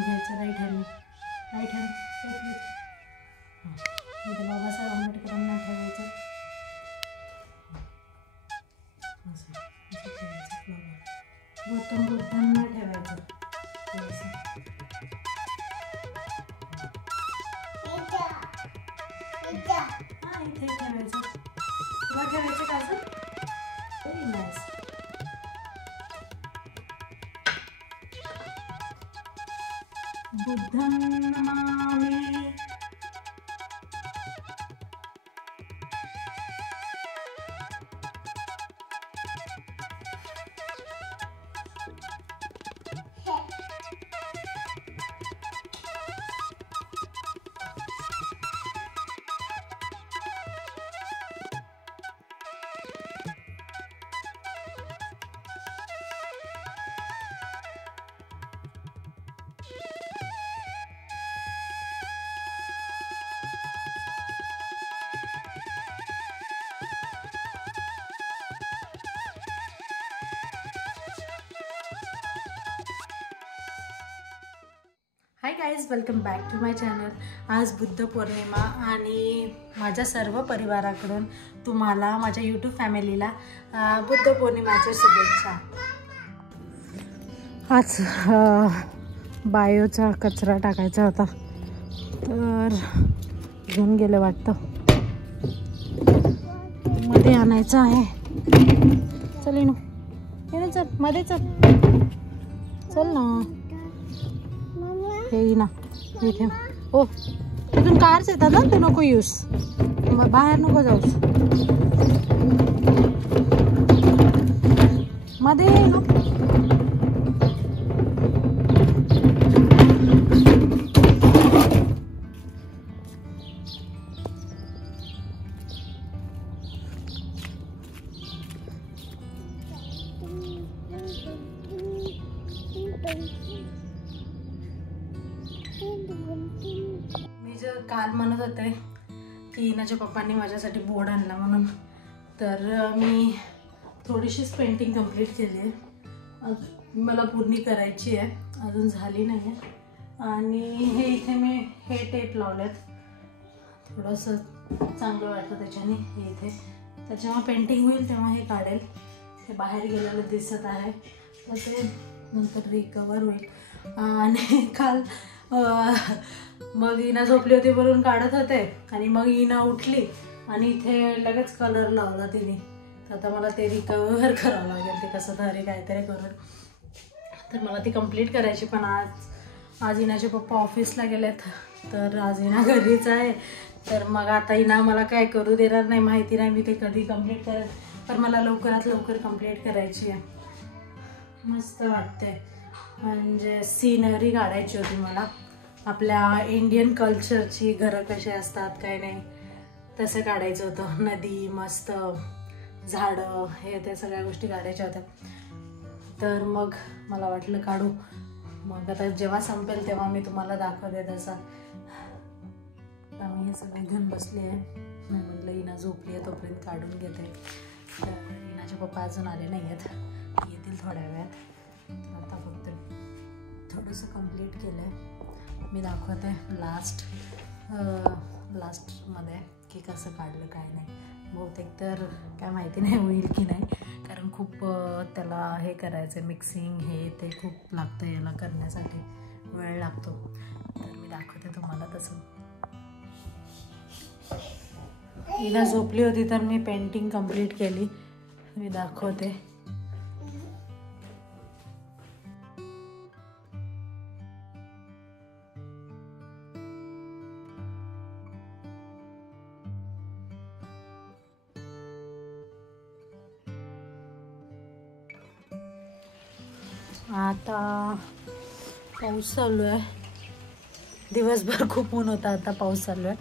घ्यायचं right hand इथे बाबासाहेब आंबेडकरांना ठेवायचं असं ठेवायचं फ्लॉवर. गौतम बुद्धांना ठेवायचं हां इथे ठेवायचं. तुला ठेवायचं का अजून? Very nice. बुद्धं नमामि. Hi guys, welcome back to my channel. आज बुद्ध पौर्णिमा आणि माझ्या सर्व परिवाराकडून तुम्हाला माझ्या यूट्यूब फॅमिलीला बुद्ध पौर्णिमाच्या शुभेच्छा. आज बायोचा कचरा टाकायचा होता तर घेऊन गेले वाटतं. मध्ये आणायचं आहे. चल येणू येणू चल मध्ये चल ना. हे ना इथे हो तिथून कार्स येतात ना, तू नको यूज, बाहेर नको जाऊस. मध्ये ना काल म्हणत होते की हिनाच्या पप्पांनी माझ्यासाठी बोर्ड आणला म्हणून, तर मी थोडीशीच पेंटिंग कंप्लीट केली आहे. मला पूर्ण करायची आहे, अजून झाली नाही आहे. आणि हे इथे मी हे टेप लावलेत, थोडंसं चांगलं वाटतं त्याच्याने. हे इथे तर जेव्हा पेंटिंग होईल तेव्हा हे काढेल. हे बाहेर गेलेलं दिसत आहे तर ते नंतर रिकवर होईल. आणि काल मग हिना झोपली होती बोलून काढत होते आणि मग हिना उठली आणि इथे लगेच कलर लावला तिने. तर आता मला ते रिकवर करावं लागेल, ते कसं तरी काहीतरी करून. तर मला ती कंप्लीट करायची, पण आज हिनाचे पप्पा ऑफिसला गेलेत तर आज हिना घरीच आहे. तर मग आता हिना मला काय करू देणार नाही, माहिती नाही मी ते कधी कंप्लीट करेल. तर मला लवकरात लवकर कंप्लीट करायची आहे. मस्त वाटते, म्हणजे सीनरी काढायची होती मला. आपल्या इंडियन कल्चरची घरं कसे असतात काय नाही तसं काढायचं होतं. नदी मस्त, झाडं, हे ते सगळ्या गोष्टी काढायच्या होत्या. तर मग मला वाटलं काढू. मग आता जेव्हा संपेल तेव्हा मी तुम्हाला दाखवते तसा. आता मी हे सगळं घेऊन बसली आहे. मी म्हटलं हिना झोपली आहे तोपर्यंत काढून घेते. तर हिनाचे पप्पा अजून आले नाही आहेत, येतील थोड्या वेळात. तर आता फक्त थोडंसं कंप्लीट केलं आहे. मी दाखवते लास्टमध्ये की कसं काढलं काय नाही. बहुतेक तर काय माहिती नाही होईल की नाही, कारण खूप त्याला हे करायचं आहे, मिक्सिंग हे ते खूप लागतं, याला करण्यासाठी वेळ लागतो. तर मी दाखवते तुम्हाला तसं. हिला झोपली होती तर मी पेंटिंग कंप्लीट केली. मी दाखवते. आता पाऊस चालू आहे, दिवसभर खूप ऊन होता, आता पाऊस चालू आहे.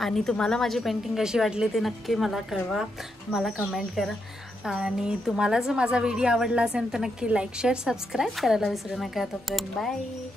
आणि तुम्हाला माझी पेंटिंग कशी वाटली ते नक्की मला कळवा, मला कमेंट करा. आणि तुम्हाला जर माझा व्हिडिओ आवडला असेल तर नक्की लाईक शेअर सबस्क्राईब करायला विसरू नका. तोपर्यंत बाय.